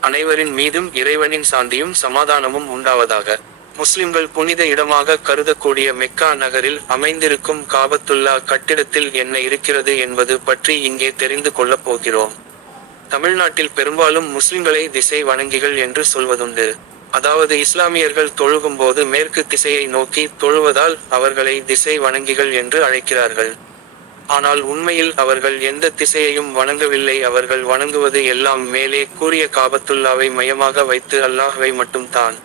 அனைவரின் மீதும் இறைவனின் சாந்தியும் சமாதானமும் உண்டாவதாக. முஸ்லிம்கள் புனித இடமாக கருதக்கூடிய மெக்கா நகரில் அமைந்திருக்கும் காபத்துல்லா கட்டிடத்தில் என்ன இருக்கிறது என்பது பற்றி இங்கே தெரிந்து கொள்ளப் போகிறோம். தமிழ்நாட்டில் பெரும்பாலும் முஸ்லிம்களை திசை வணங்கிகள் என்று சொல்வதுண்டு. அதாவது இஸ்லாமியர்கள் தொழுகும்போது மேற்கு திசையை நோக்கி தொழுவதால் அவர்களை திசை வணங்கிகள் என்று அழைக்கிறார்கள். ஆனால் உண்மையில் அவர்கள் எந்த திசையையும் வணங்கவில்லை. அவர்கள் வணங்குவது எல்லாம் மேலே கூறிய காபத்துல்லாவை மையமாக வைத்து அல்லாஹவை மட்டும்தான்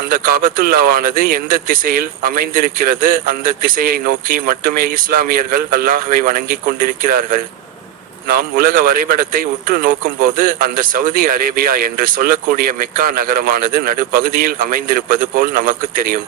அந்த காபத்துல்லாவானது எந்த திசையில் அமைந்திருக்கிறது அந்த திசையை நோக்கி மட்டுமே இஸ்லாமியர்கள் அல்லாஹவை வணங்கிக் கொண்டிருக்கிறார்கள். நாம் உலக வரைபடத்தை உற்று நோக்கும்போது அந்த சவுதி அரேபியா என்று சொல்லக்கூடிய மெக்கா நகரமானது நடுப்பகுதியில் அமைந்திருப்பது போல் நமக்கு தெரியும்.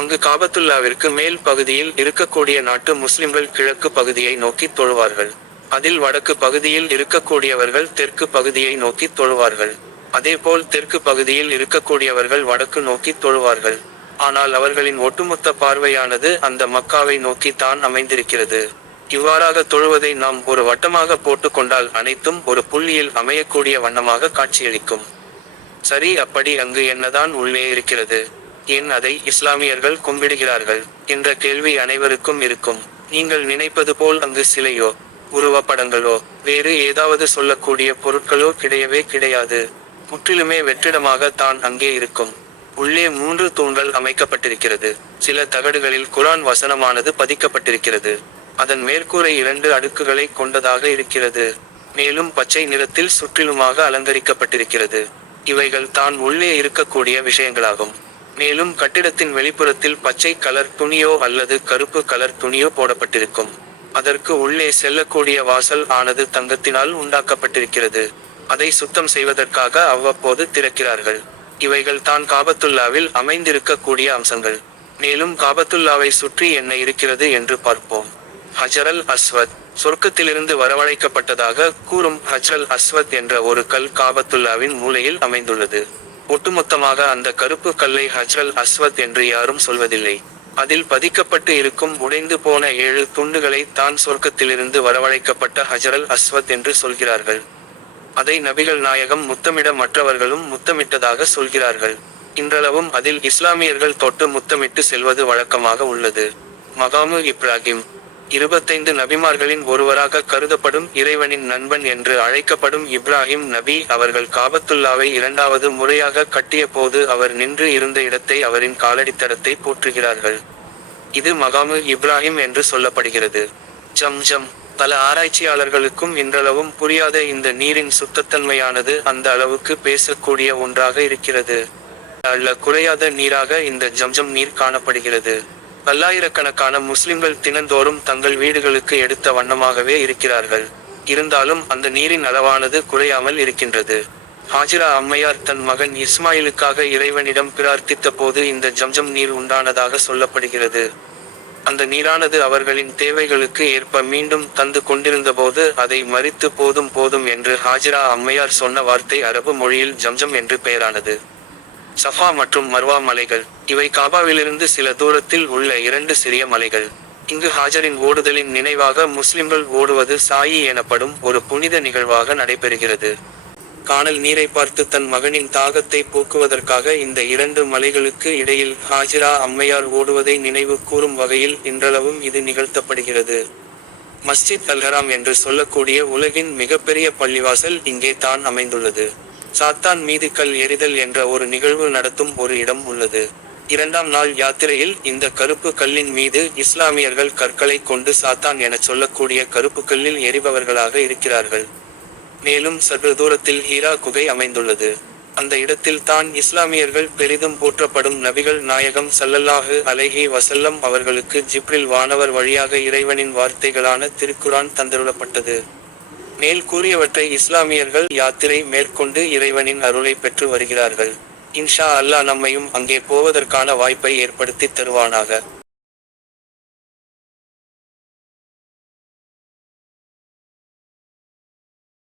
அங்கு காபத்துல்லாவிற்கு மேல் பகுதியில் இருக்கக்கூடிய நாட்டு முஸ்லிம்கள் கிழக்கு பகுதியை நோக்கி தொழுவார்கள். அதில் வடக்கு பகுதியில் இருக்கக்கூடியவர்கள் தெற்கு பகுதியை நோக்கி தொழுவார்கள். அதேபோல் தெற்கு பகுதியில் இருக்கக்கூடியவர்கள் வடக்கு நோக்கி தொழுவார்கள். ஆனால் அவர்களின் ஒட்டுமொத்த பார்வையானது அந்த மக்காவை நோக்கி தான் அமைந்திருக்கிறது. இவ்வாறாக தொழுவதை நாம் ஒரு வட்டமாக போட்டுக்கொண்டால் அனைத்தும் ஒரு புள்ளியில் அமையக்கூடிய வண்ணமாக காட்சியளிக்கும். சரி அப்படி அங்கு என்னதான் உள்ளே இருக்கிறது? ஏன் அதை இஸ்லாமியர்கள் கும்பிடுகிறார்கள்? என்ற கேள்வி அனைவருக்கும் இருக்கும். நீங்கள் நினைப்பது போல் அங்கு சிலையோ உருவப்படங்களோ வேறு ஏதாவது சொல்லக்கூடிய பொருட்களோ கிடையவே கிடையாது. முற்றிலுமே வெற்றிடமாக தான் அங்கே இருக்கும். உள்ளே மூன்று தூண்கள் அமைக்கப்பட்டிருக்கிறது. சில தகடுகளில் குரான் வசனமானது பதிக்கப்பட்டிருக்கிறது. அதன் மேற்கூரை இரண்டு அடுக்குகளை கொண்டதாக இருக்கிறது. மேலும் பச்சை நிறத்தில் சுற்றிலுமாக அலங்கரிக்கப்பட்டிருக்கிறது. இவைகள் தான் உள்ளே இருக்கக்கூடிய விஷயங்களாகும். மேலும் கட்டிடத்தின் வெளிப்புறத்தில் பச்சை கலர் துணியோ அல்லது கருப்பு கலர் துணியோ போடப்பட்டிருக்கும். அதற்கு உள்ளே செல்லக்கூடிய வாசல் ஆனது தங்கத்தினால் உண்டாக்கப்பட்டிருக்கிறது. அதை சுத்தம் செய்வதற்காக அவ்வப்போது திறக்கிறார்கள். இவைகள் தான் காபத்துல்லாவில் அமைந்திருக்கக்கூடிய அம்சங்கள். மேலும் காபத்துல்லாவை சுற்றி என்ன இருக்கிறது என்று பார்ப்போம். ஹஜரல் அஸ்வத் சொர்க்கத்திலிருந்து வரவழைக்கப்பட்டதாக கூறும் ஹஜ்ரல் அஸ்வத் என்ற ஒரு கல் காபத்துல்லாவின் மூலையில் அமைந்துள்ளது. ஒட்டுமொத்தமாக அந்த கருப்பு கல்லை ஹஜ்ரல் அஸ்வத் என்று யாரும் சொல்வதில்லை. அதில் பதிக்கப்பட்டு இருக்கும் உடைந்து போன ஏழு துண்டுகளை தான் சொர்க்கத்திலிருந்து வரவழைக்கப்பட்ட ஹஜரல் அஸ்வத் என்று சொல்கிறார்கள். அதை நபிகள் நாயகம் முத்தமிட மற்றவர்களும் முத்தமிட்டதாக சொல்கிறார்கள். இன்றளவும் அதில் இஸ்லாமியர்கள் தொட்டு முத்தமிட்டு செல்வது வழக்கமாக உள்ளது. மகாமு இப்ராஹிம். இருபத்தைந்து நபிமார்களின் ஒருவராக கருதப்படும் இறைவனின் நண்பன் என்று அழைக்கப்படும் இப்ராஹிம் நபி அவர்கள் காபத்துல்லாவை இரண்டாவது முறையாக கட்டிய போது அவர் நின்று இருந்த இடத்தை அவரின் காலடித்தடத்தை போற்றுகிறார்கள். இது மகாமு இப்ராஹிம் என்று சொல்லப்படுகிறது. ஜம் ஜம். பல ஆராய்ச்சியாளர்களுக்கும் இன்றளவும் புரியாத இந்த நீரின் சுத்தத்தன்மையானது அந்த அளவுக்கு பேசக்கூடிய ஒன்றாக இருக்கிறது. அல்ல குறையாத நீராக இந்த ஜம்ஜம் நீர் காணப்படுகிறது. பல்லாயிரக்கணக்கான முஸ்லிம்கள் தினந்தோறும் தங்கள் வீடுகளுக்கு எடுத்த வண்ணமாகவே இருக்கிறார்கள். இருந்தாலும் அந்த நீரின் அளவானது குறையாமல் இருக்கின்றது. ஹாஜிரா அம்மையார் தன் மகன் இஸ்மாயிலுக்காக இறைவனிடம் பிரார்த்தித்த போது இந்த ஜம்ஜம் நீர் உண்டானதாக சொல்லப்படுகிறது. அந்த நீரானது அவர்களின் தேவைகளுக்கு ஏற்ப மீண்டும் தந்து கொண்டிருந்தபோது அதை மறித்து போதும் போதும் என்று ஹாஜிரா அம்மையார் சொன்ன வார்த்தை அரபு மொழியில் ஜம்ஜம் என்று பெயரானது. சஃபா மற்றும் மர்வா மலைகள். இவை காபாவிலிருந்து சில தூரத்தில் உள்ள இரண்டு சிறிய மலைகள். இங்கு ஹாஜரின் ஓடுதலின் நினைவாக முஸ்லிம்கள் ஓடுவது சாயி எனப்படும் ஒரு புனித நிகழ்வாக நடைபெறுகிறது. காணல் நீரை பார்த்து தன் மகனின் தாகத்தை போக்குவதற்காக இந்த இரண்டு மலைகளுக்கு இடையில் ஹாஜிரா அம்மையார் ஓடுவதை நினைவு கூறும் வகையில் இன்றளவும் இது நிகழ்த்தப்படுகிறது. மஸ்ஜித் அல்ஹராம் என்று சொல்லக்கூடிய உலகின் மிகப்பெரிய பள்ளிவாசல் இங்கே தான் அமைந்துள்ளது. சாத்தான் மீது கல் எறிதல் என்ற ஒரு நிகழ்வு நடத்தும் ஒரு இடம் உள்ளது. இரண்டாம் நாள் யாத்திரையில் இந்த கருப்பு கல்லின் மீது இஸ்லாமியர்கள் கற்களை கொண்டு சாத்தான் என சொல்லக்கூடிய கருப்பு கல்லில் எரிபவர்களாக இருக்கிறார்கள். மேலும் சற்று தூரத்தில் ஹீரா குகை அமைந்துள்ளது. அந்த இடத்தில் தான் இஸ்லாமியர்கள் பெரிதும் போற்றப்படும் நபிகள் நாயகம் சல்லல்லாஹு அலைஹி வசல்லம் அவர்களுக்கு ஜிப்ரில் வானவர் வழியாக இறைவனின் வார்த்தைகளான திருக்குரான் தந்தருளப்பட்டது. மேல் கூறியவற்றை இஸ்லாமியர்கள் யாத்திரை மேற்கொண்டு இறைவனின் அருளை பெற்று வருகிறார்கள். இன்ஷா அல்லா நம்மையும் அங்கே போவதற்கான வாய்ப்பை ஏற்படுத்தி தருவானாக.